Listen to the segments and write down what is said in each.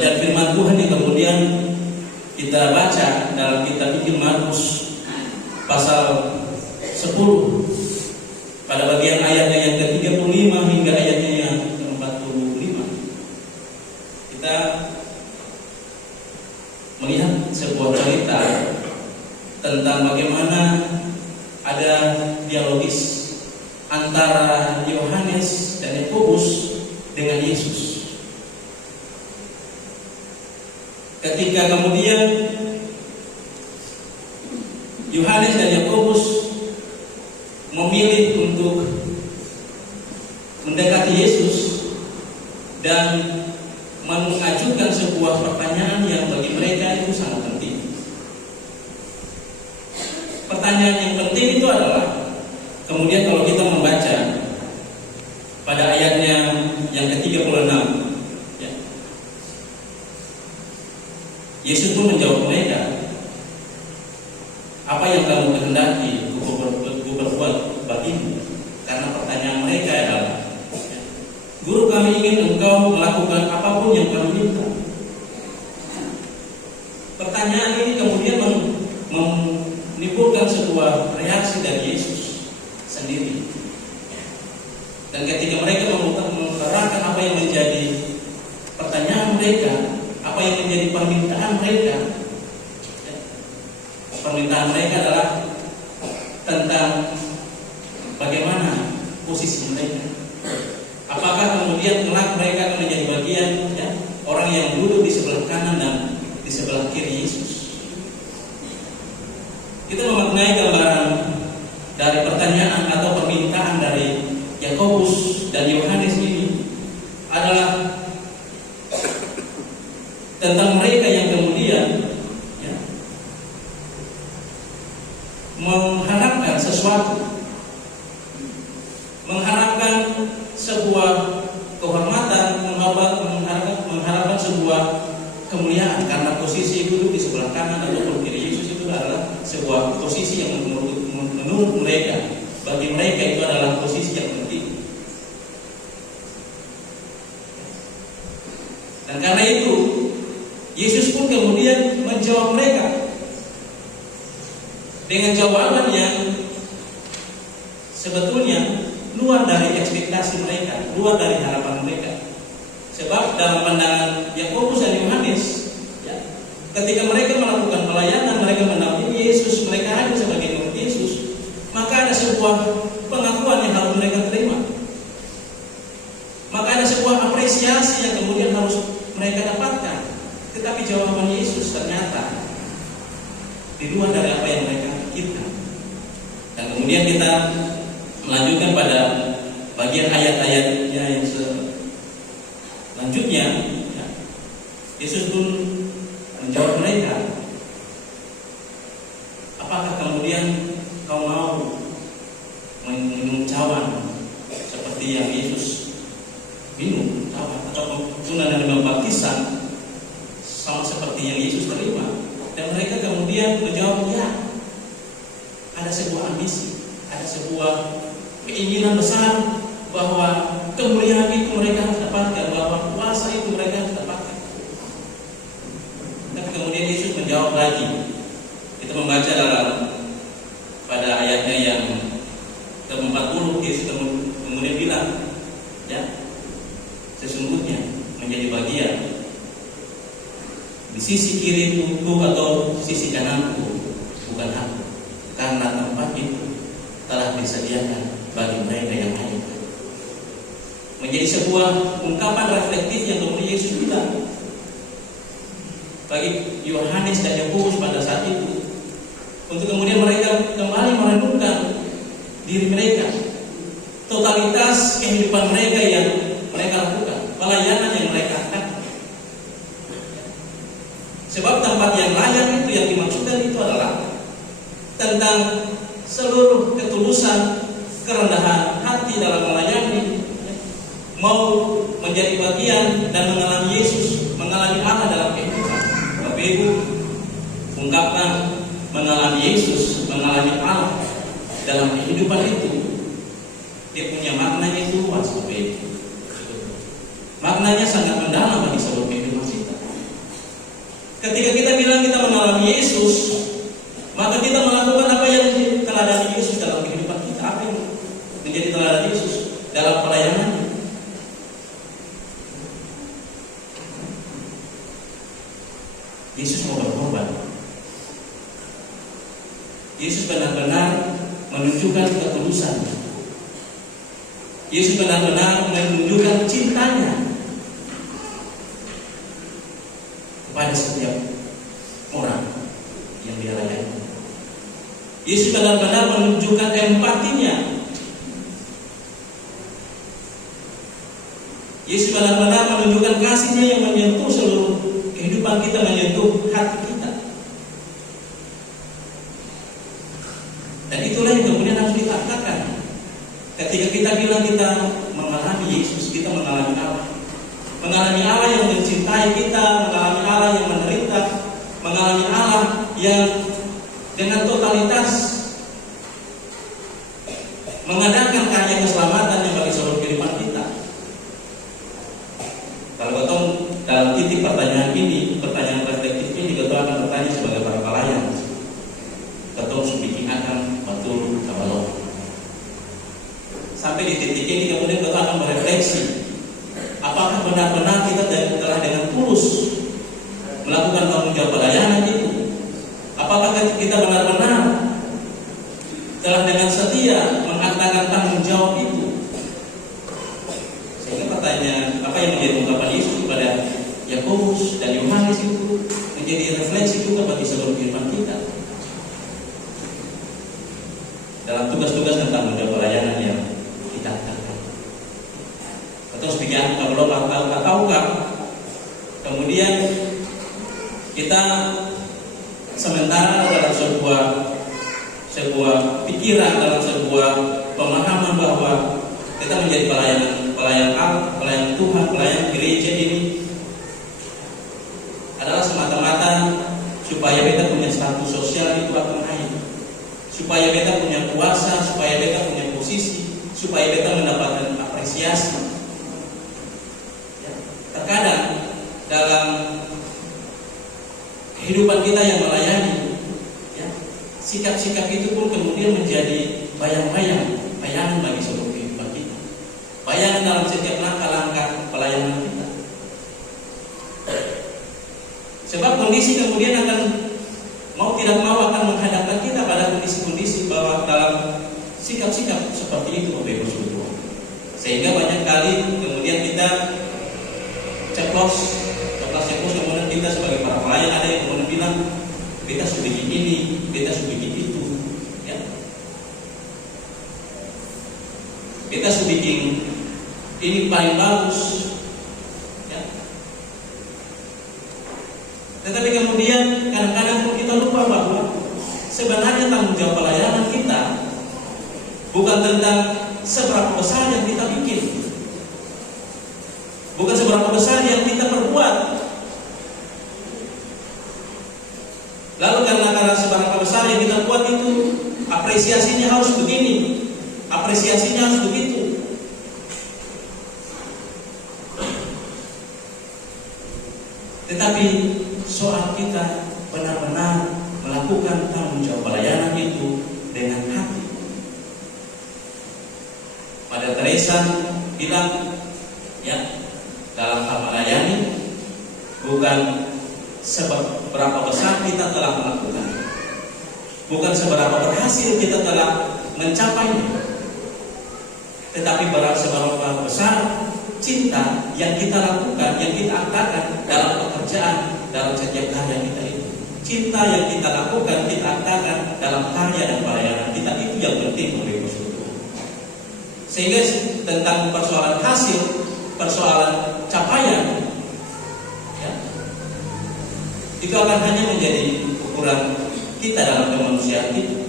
Bacaan firman Tuhan yang kemudian kita baca dalam kitab Injil Markus pasal 10 pada bagian ayatnya yang ke-35 hingga ayatnya yang ke-45. Kita melihat sebuah cerita tentang bagaimana ada dialogis antara Yohanes dan Yakobus dengan Yesus. Ketika kemudian Yohanes dan Yakobus memilih untuk mendekati Yesus dan mengajukan sebuah pertanyaan yang bagi mereka itu sangat penting. Pertanyaan yang penting itu adalah, kemudian kalau kita membaca pada ayatnya yang ke-36, Yesus pun menjawab mereka, apa yang kamu kehendaki ku berbuat bagimu? Karena pertanyaan mereka adalah, Guru, kami ingin engkau melakukan apapun yang kami minta. Pertanyaan ini kemudian menimbulkan sebuah reaksi dari Yesus sendiri. Dan ketika mereka mengutarakan apa yang menjadi pertanyaan mereka, apa yang menjadi permintaan mereka, permintaan mereka adalah tentang bagaimana posisi mereka. Apakah kemudian kelak mereka akan menjadi bagian orang yang duduk di sebelah kanan dan di sebelah kiri Yesus? Kita memaknai gambaran dari pertanyaan atau permintaan dari Yakobus dan Yohanes ini adalah tentang mereka yang kemudian mengharapkan sesuatu, mengharapkan sebuah kehormatan, mengharapkan sebuah kemuliaan karena posisi duduk di sebelah kanan atau kiri Yesus itu adalah sebuah posisi yang menurut mereka, bagi mereka itu adalah posisi yang penting. Dan karena itu Yesus pun kemudian menjawab mereka dengan jawaban yang sebetulnya luar dari ekspektasi mereka, luar dari harapan mereka. Sebab dalam pandangan Yakobus dan Yohanes, ketika mereka melakukan pelayanan, mereka mendampingi Yesus, mereka hadir sebagai murid Yesus, maka ada sebuah pengakuan yang harus mereka terima. Maka ada sebuah apresiasi yang kemudian harus mereka dapatkan. Tetapi jawaban Yesus ternyata di luar dari apa yang mereka pikirkan. Dan kemudian kita melanjutkan pada bagian ayat-ayatnya yang selanjutnya. Yesus pun menjawab mereka, apakah kemudian kau mau minum cawan seperti yang Yesus minum, atau tuntunan baptisan sama seperti yang Yesus terima? Dan mereka kemudian menjawab, ya, ada sebuah ambisi, ada sebuah keinginan besar bahwa kemuliaan itu mereka harus dapatkan, bahwa kuasa itu mereka harus dapatkan. Tapi kemudian Yesus menjawab lagi. Kita membaca dalam pada ayatnya yang ke-40, Yesus kemudian bilang, sesungguhnya menjadi bagian di sisi kiriku atau sisi kananku bukan aku, karena tempat itu telah disediakan bagi mereka yang lain. Menjadi sebuah ungkapan reflektif yang kemudian Yesus bilang bagi Yohanes dan Yakobus pada saat itu, untuk kemudian mereka kembali merenungkan diri mereka, totalitas kehidupan mereka yang mereka lakukan, pelayanan yang mereka lakukan. Sebab tempat yang layak itu yang dimaksudkan itu adalah tentang seluruh ketulusan, kerendahan hati dalam melayani, mau menjadi bagian dan mengalami Yesus, mengalami Allah dalam kehidupan. Bapak Ibu, ungkapan mengalami Yesus, mengalami Allah dalam kehidupan itu, dia punya maknanya itu luas, Bapak Ibu. Maknanya sangat mendalam bagi seluruh kehidupan kita. Ketika kita bilang kita mengalami Yesus, maka kita melakukan apa yang teladani Yesus dalam kehidupan kita. Apa yang menjadi teladan Yesus dalam pelayanannya? Yesus mau berkorban. Yesus benar-benar menunjukkan ketulusan. Yesus benar-benar menunjukkan cintanya kepada setiap orang yang dia layani. Yesus benar-benar menunjukkan empatinya. Yesus benar-benar menunjukkan kasihnya yang menyentuh seluruh kehidupan kita, menyentuh hati kita. Dan itulah yang kemudian harus dikatakan. Ketika kita bilang kita mengalami Yesus, kita mengalami Allah. Mengalami Allah yang mencintai kita, mengalami Allah yang menderita, mengalami Allah yang dengan totalitas mengadakan karya keselamatan yang bagi seluruh kehidupan kita. Kalau ketong dalam titik pertanyaan ini, pertanyaan reflektif ini, ketong akan bertanya sebagai para pelayan. Ketong bikin akan betul kabalong. Sampai di titik ini kemudian kita akan berefleksi, apakah benar-benar kita telah dengan tulus melakukan tanggung jawab pelayanan itu? Apakah kita benar-benar telah dengan setia mengatakan tanggung jawab itu? Sehingga pertanyaan apa yang menjadi ungkapan Yesus kepada Yakobus dan Yohanes itu menjadi refleksi juga bagi seluruh kehidupan kita dalam tugas-tugas dan tanggung jawab pelayanan yang kita lakukan. Atau sebagian kalau tahukah, kemudian kita sementara dalam sebuah pikiran, dalam sebuah pemahaman bahwa kita menjadi pelayan Allah, pelayan Tuhan, pelayan gereja ini adalah semata-mata supaya kita punya status sosial itu akan naik, supaya kita punya kuasa, supaya kita punya posisi, supaya kita mendapatkan apresiasi. Ya. Terkadang dalam kehidupan kita yang melayani, ya, sikap-sikap itu pun kemudian menjadi bayangan bagi seluruh kehidupan kita, bayangan dalam setiap langkah-langkah pelayanan kita. Sebab kondisi kemudian akan mau tidak mau akan menghadapkan kita pada kondisi-kondisi bahwa dalam sikap-sikap seperti itu Bapak Ibu Saudara. Sehingga banyak kali kemudian kita ceplos kemudian kita sebagai para pelayan ada yang kemudian bilang kita sudah bikin ini, kita sudah bikin itu, ya. Kita sudah bikin ini paling bagus, ya. Tetapi kemudian kadang-kadang pun kita lupa bahwa sebenarnya tanggung jawab pelayanan kita bukan tentang seberapa besar yang kita bikin, bukan seberapa besar yang kita perbuat. Lalu karena seberapa besar yang kita buat itu apresiasinya harus begini, apresiasinya harus begitu. Tetapi soal kita benar-benar melakukan tanggung jawab pelayanan itu dengan hati. Mother Teresa bilang, ya, dalam hal melayani bukan seberapa besar kita telah melakukan, bukan seberapa berhasil kita telah mencapainya, tetapi seberapa besar cinta yang kita lakukan, yang kita aktakan dalam pekerjaan, dalam setiap karya kita itu. Cinta yang kita lakukan, kita aktakan dalam karya dan pelayanan kita, itu yang penting Bapak Ibu Saudara. Sehingga tentang persoalan hasil, persoalan capaian, ya, itu akan hanya menjadi ukuran kita dalam kemanusiaan kita,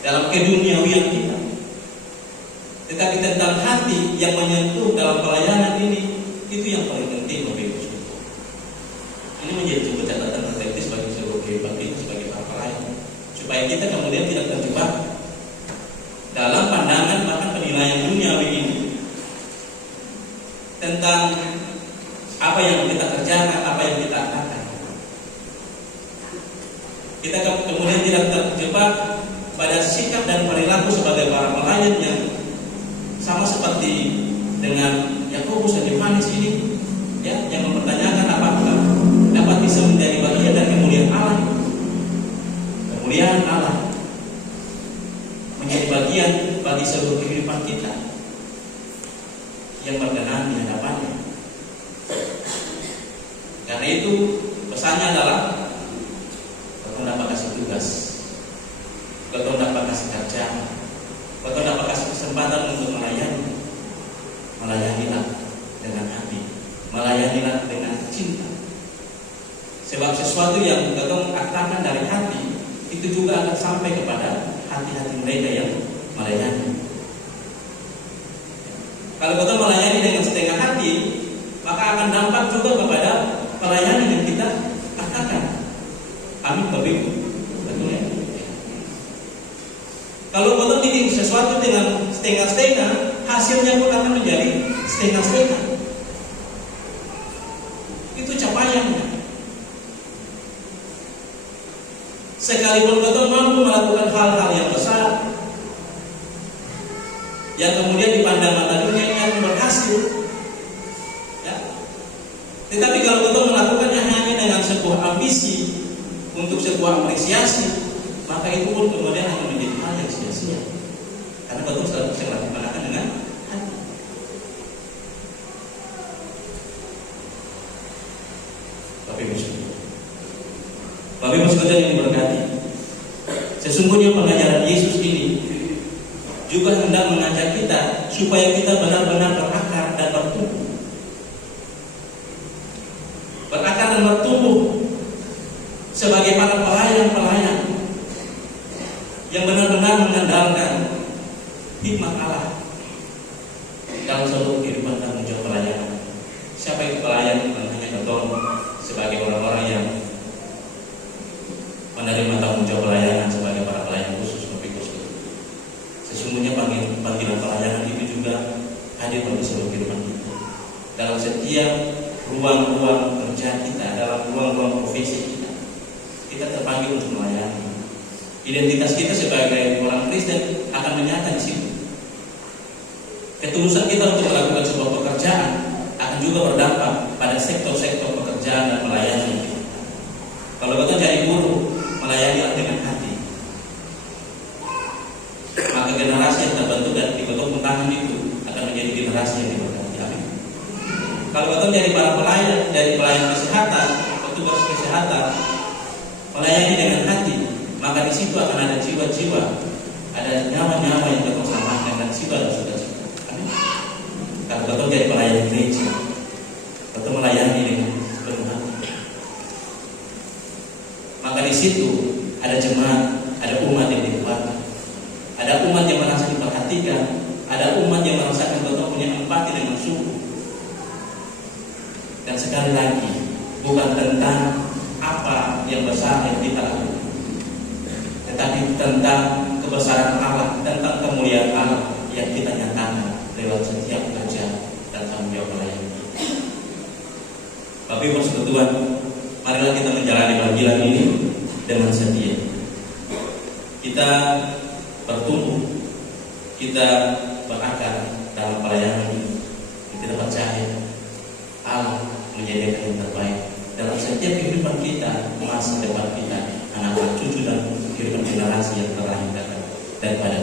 dalam keduniawian kita. Tetapi tentang hati yang menyentuh dalam pelayanan ini, itu yang paling penting Bapak Ibu Saudara. Ini menjadi sebuah catatan reflektif bagi seluruh kehidupan kita sebagai para pelayan, supaya kita kemudian tidak terjebak dalam pandangan bahkan penilaian duniawi ini tentang apa apa yang kita kerjakan, apa yang kita katakan. Kita kemudian tidak terjebak pada sikap dan perilaku sebagai para pelayan yang sama seperti dengan Yakobus dan Yohanes ini, ya, yang mempertanyakan apakah dapat bisa menjadi bagian dari kemuliaan Allah. Kemuliaan Allah menjadi bagian bagi seluruh kehidupan kita yang berkenan di hadapannya. Karena itu pesannya adalah kau dapat kasih tugas, kau dapat kasih kerja, kau dapat kasih kesempatan untuk melayani. Melayanilah dengan hati, melayanilah dengan cinta. Sebab sesuatu yang kau katakan dari hati itu juga akan sampai kepada hati-hati mereka yang melayani. Kalau kau melayani dengan setengah hati, maka akan dampak juga kepada pelayanan yang kita katakan. Amin, Bapak Ibu. Betul ya? Kalau kau bikin sesuatu dengan setengah-setengah, hasilnya pun akan menjadi setengah-setengah. Itu capaiannya. Sekalipun kau mampu melakukan hal-hal yang besar, yang kemudian dipandang mata dunia ini akan berhasil, ya. Tetapi kalau kau melakukannya hanya dengan sebuah ambisi untuk sebuah apresiasi, maka itu pun kemudian akan menjadi hal yang sia-sia. Karena kau selalu bisa melakukan dengan hati. Bapak Ibu sekalian yang diberkati, sesungguhnya pengajaran Yesus ini juga hendak mengajak kita supaya kita benar-benar berakar dan bertumbuh. Berakar dan bertumbuh sebagai para pelayan-pelayan yang benar-benar mengandalkan hikmat Allah dalam seluruh kehidupan tanggung jawab pelayanan. Siapa itu pelayan? Bukan hanya contoh sebagai orang-orang yang menerima tanggung jawab pelayanan sebagai para pelayan khusus, tapi khusus. Sesungguhnya panggilan pelayanan itu juga hadir pada seluruh kehidupan kita. Dalam setiap ruang-ruang kerja kita, dalam ruang-ruang profesi kita terpanggil untuk melayani. Identitas kita sebagai orang Kristen akan menyata di situ. Ketulusan kita untuk melakukan sebuah pekerjaan akan juga berdampak pada sektor-sektor pekerjaan dan pelayanan. Kalau kita jadi guru, melayani dengan hati, maka generasi yang terbentuk dan dibentuk tangan itu akan menjadi generasi yang diberkati. Amin. Kalau kita jadi para pelayan, dari pelayan kesehatan, petugas kesehatan, melayani dengan hati, maka di situ akan ada jiwa-jiwa, ada nyawa-nyawa yang kita selamatkan, dan di situ ada sukacita. Amin. Kalau kita jadi pelayan gereja, kita melayani dengan penuh hati, maka di situ ada jemaat, ada umat yang dikuatkan, ada umat yang merasa diperhatikan, ada umat yang merasakan betul punya empati dengan sungguh. Dan sekali lagi, bukan tentang apa yang besar yang kita lakukan, tetapi tentang kebesaran Allah, tentang kemuliaan Allah yang kita nyatakan lewat setiap kerja dan tanggung jawab pelayanan. Bapak Ibu Tuhan, marilah kita menjalani panggilan ini dengan setia. Kita bertumbuh, kita berakar dalam pelayanan ini. Kita percaya Allah menyediakan yang terbaik dalam setiap kehidupan kita, masa depan kita, anak-anak cucu dan kehidupan generasi yang terlahir daripada